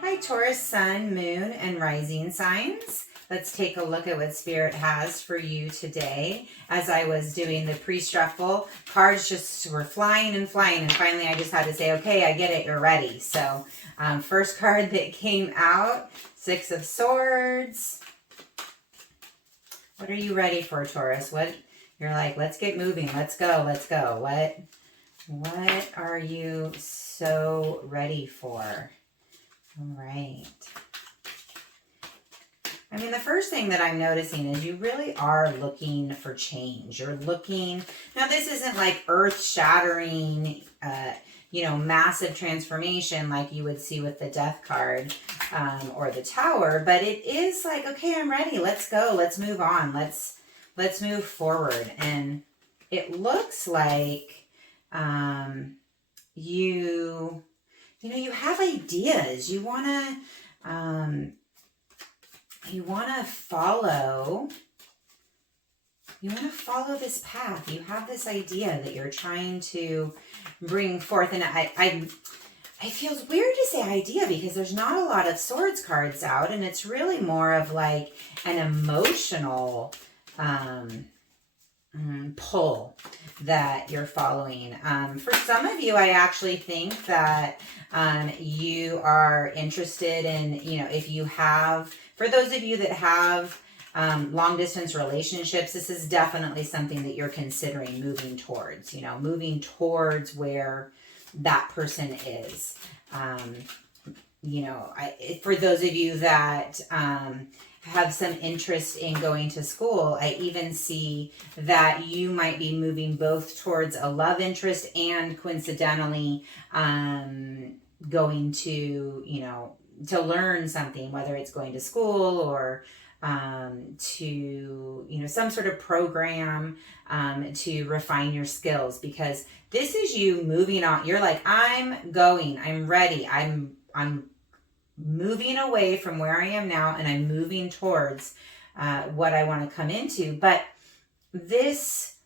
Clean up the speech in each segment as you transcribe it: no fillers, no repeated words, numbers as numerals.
Hi, Taurus, Sun, Moon, and Rising signs. Let's take a look at what Spirit has for you today. As I was doing the pre-shuffle, cards just were flying and flying, and finally I just had to say, okay, I get it, you're ready. So, first card that came out, Six of Swords. What are you ready for, Taurus? What you're like, let's get moving, let's go, let's go. What are you so ready for? All right. I mean, the first thing that I'm noticing is you really are looking for change. You're looking, now this isn't like earth-shattering, massive transformation like you would see with the Death card or the Tower, but it is like, okay, I'm ready. Let's go. Let's move on. Let's move forward. And it looks like you have ideas. You want to follow this path. You have this idea that you're trying to bring forth. And it feels weird to say idea because there's not a lot of swords cards out, and it's really more of like an emotional pull that you're following. For some of you, I actually think that you are interested in, if you have, for those of you that have long distance relationships, this is definitely something that you're considering moving towards, moving towards where that person is. For those of you that have some interest in going to school, I even see that you might be moving both towards a love interest and coincidentally going to, to learn something, whether it's going to school or to, some sort of program to refine your skills, because this is you moving on. You're like, I'm going, I'm ready. I'm moving away from where I am now, and I'm moving towards what I want to come into. But this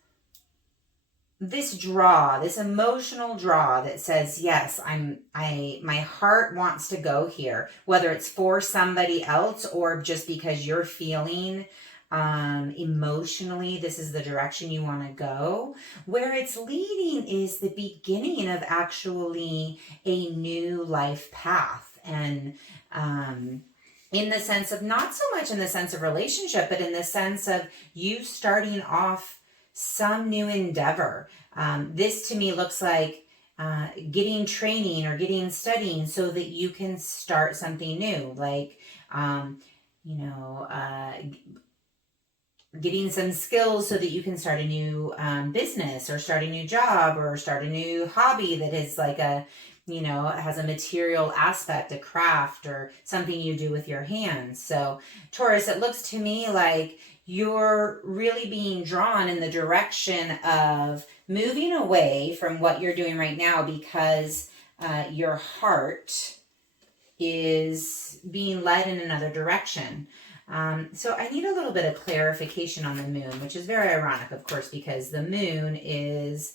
draw, this emotional draw that says, yes, my heart wants to go here, whether it's for somebody else or just because you're feeling emotionally, this is the direction you want to go. Where it's leading is the beginning of actually a new life path. And in the sense of, not so much in the sense of relationship, but in the sense of you starting off some new endeavor. This to me looks like getting training or getting studying so that you can start something new, like, getting some skills so that you can start a new business or start a new job or start a new hobby that is like it has a material aspect, a craft or something you do with your hands. So Taurus, it looks to me like you're really being drawn in the direction of moving away from what you're doing right now because your heart is being led in another direction. So I need a little bit of clarification on the moon, which is very ironic, of course, because the moon is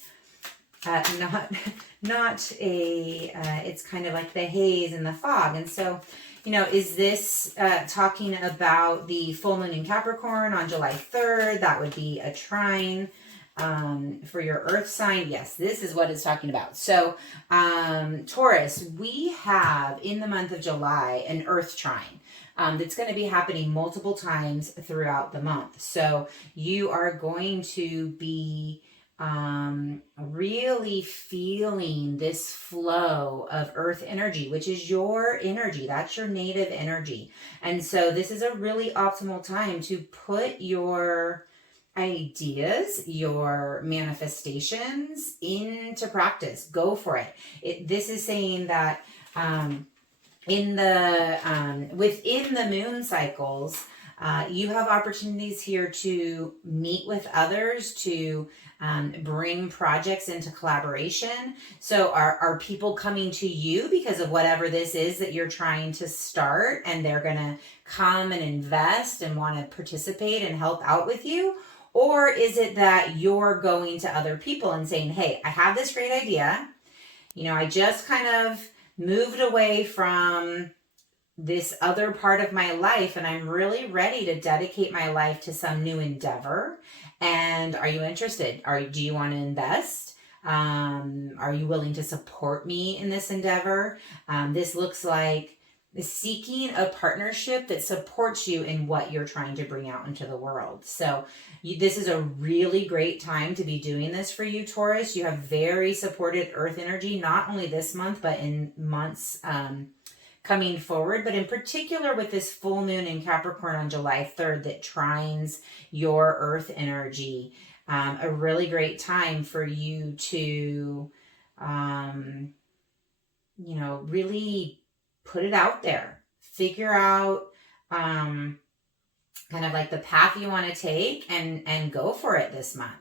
it's kind of like the haze and the fog. And so, is this talking about the full moon in Capricorn on July 3rd? That would be a trine for your earth sign. Yes, this is what it's talking about. So, Taurus, we have in the month of July an earth trine. That's going to be happening multiple times throughout the month. So you are going to be really feeling this flow of earth energy, which is your energy. That's your native energy. And so this is a really optimal time to put your ideas, your manifestations into practice. Go for it. This is saying that within the moon cycles, you have opportunities here to meet with others, to bring projects into collaboration. So are people coming to you because of whatever this is that you're trying to start, and they're going to come and invest and want to participate and help out with you? Or is it that you're going to other people and saying, hey, I have this great idea. I just kind of moved away from this other part of my life, and I'm really ready to dedicate my life to some new endeavor. And are you interested? Do you want to invest? Are you willing to support me in this endeavor? This looks like seeking a partnership that supports you in what you're trying to bring out into the world. So this is a really great time to be doing this for you, Taurus. You have very supported earth energy, not only this month, but in months coming forward, but in particular with this full moon in Capricorn on July 3rd that trines your earth energy. A really great time for you to, really put it out there. Figure out kind of like the path you want to take and go for it this month.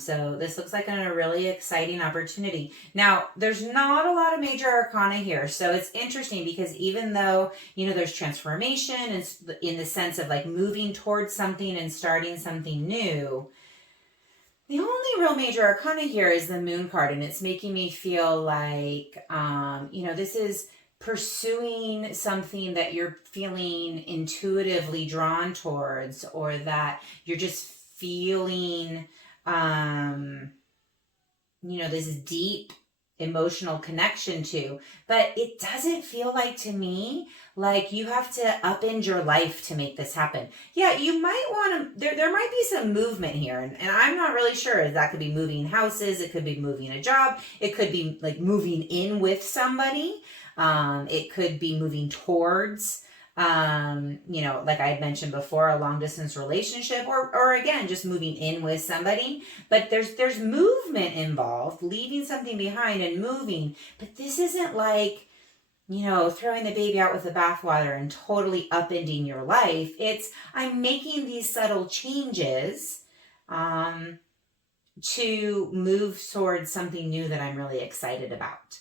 So this looks like a really exciting opportunity. Now, there's not a lot of major arcana here. So it's interesting because even though, there's transformation and in the sense of like moving towards something and starting something new, the only real major arcana here is the moon card. And it's making me feel like, this is pursuing something that you're feeling intuitively drawn towards, or that you're just feeling this deep emotional connection to, but it doesn't feel like to me like you have to upend your life to make this happen. Yeah, you might want to, there might be some movement here, and I'm not really sure. That could be moving houses, it could be moving a job, it could be like moving in with somebody, it could be moving towards like I had mentioned before, a long distance relationship, or again, just moving in with somebody. But there's movement involved, leaving something behind and moving. But this isn't like, throwing the baby out with the bathwater and totally upending your life. It's, I'm making these subtle changes, to move towards something new that I'm really excited about.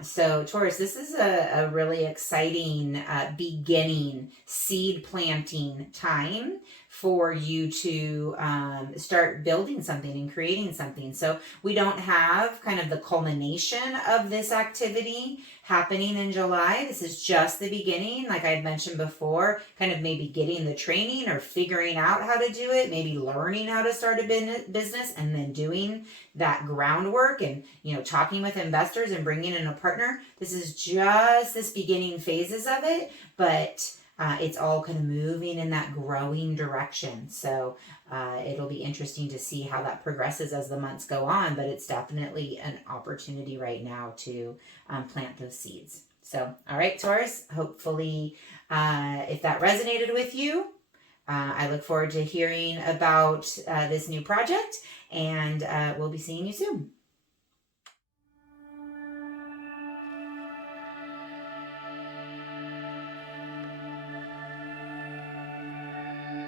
So Taurus, this is a really exciting beginning, seed planting time for you to start building something and creating something. So we don't have kind of the culmination of this activity happening in July. This is just the beginning. Like I had mentioned before, kind of maybe getting the training or figuring out how to do it, maybe learning how to start a business and then doing that groundwork and, talking with investors and bringing in a partner. This is just this beginning phases of it, but it's all kind of moving in that growing direction. So it'll be interesting to see how that progresses as the months go on, but it's definitely an opportunity right now to plant those seeds. So, all right, Taurus, hopefully if that resonated with you, I look forward to hearing about this new project, and we'll be seeing you soon.